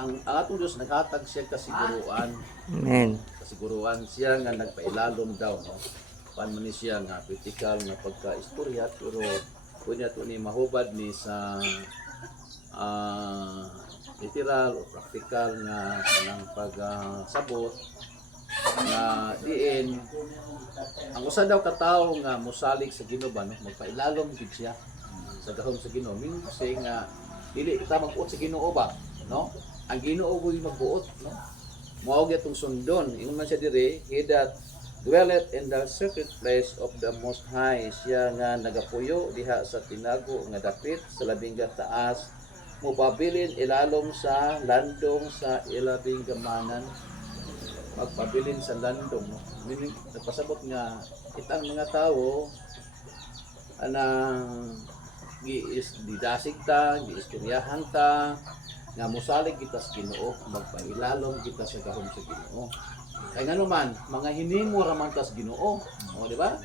ang atong Dios naghatag siya kasiguruan. Amen. Kasiguruan siya nga nagpailalom daw, no? Paano man ni siya nga critical nga pagka-istorya, pero pwede nato ni mahubad ni sa literal o practical nga kanang pagsabot nga diin ang usa daw ka tawo nga mosalig sa Ginoo ba, no? Magpailalom gid siya sa gahom sa Ginoo. Meaning kasi nga dili kita magbuot sa Ginoo ba, no? Ang Ginoo gyud magbuot, no? Mao gyud tong sundon. Ingon man siya diri, he that dwelleth in the secret place of the Most High, siya nga nagapuyo diha sa tinago nga dapit sa labing taas, mupabilin ilalom sa landong sa ilabing gamanan. Magpabilin sa landong, no? Meaning nagpasabot nga itang mga tawo anang didasig ta, giistoryahan ta, nga mosalig kita sa Ginoo, magpailalom kita sa gahom sa Ginoo. Kaya nga naman, mga hinimo raman ta sa Ginoo, o di ba?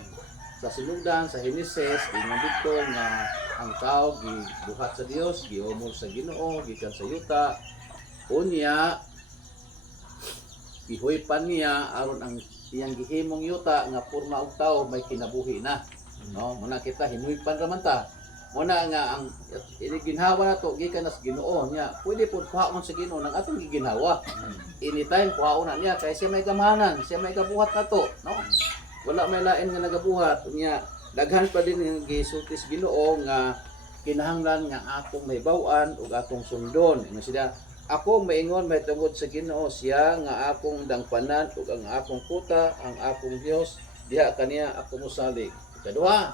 Sa sinugdan, sa Henesis, ingon dito nga ang tao gibuhat sa Dios, giumol sa Ginoo, gikan sa yuta, unya gihoypan niya aron ang iyang gihimong yuta nga porma og tao may kinabuhi na, no? Muna kita hinuypan raman ta. Muna nga ang ginhawa nato gikan sa Ginoo niya, pwede pud kuhaon sa Ginoo nang atong giginhawa. Anytime kuhaon na niya kay siya may gamahanan, siya may gabuhat nato, no? Wala may lain nga nagabuhat niya. Daghan pa din ang gisulti sa Ginoo nga kinahanglan nga atong mahibaw-an ug atong sundon. Nga sila ako maingon may tungod sa Ginoo, siya nga akong dangpanan ug ang akong kuta, ang akong Dios, diha kaniya ako mosalig. Ikaduha,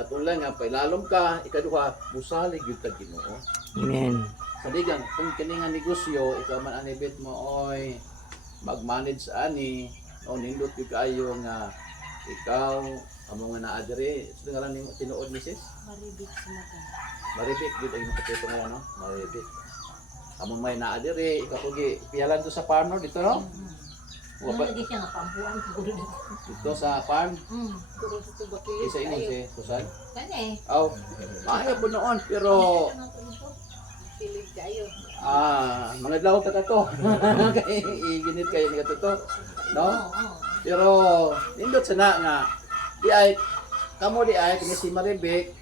katulad nga pailalom ka, ikaduha, mosalig gyud ta Ginoo. Amen. Sadigan, kung kini nga negosyo, ikaw man anibit mo oy mag-manage ani, o nindot gyud kayo nga ikaw amo nga naa diri, sa ngalan nimo tinuod ni sis? Maribik sa mata. Maribik gyud ay makatito nga, no? Maribik. Amo may naa diri, ikaw pogi pialan to sa farm no dito, no? Ano lagi siya nga pampuan siguro dito. Dito sa farm, Siguro dito baki. isa ingon si Susan. Kani. Aw, maayo po noon, pero Pilig kayo. mga dlaw ka to. Kay iginit kayo ni to, no? Oo. Pero nindot sana nga di ay kamo di ay kini si Maribek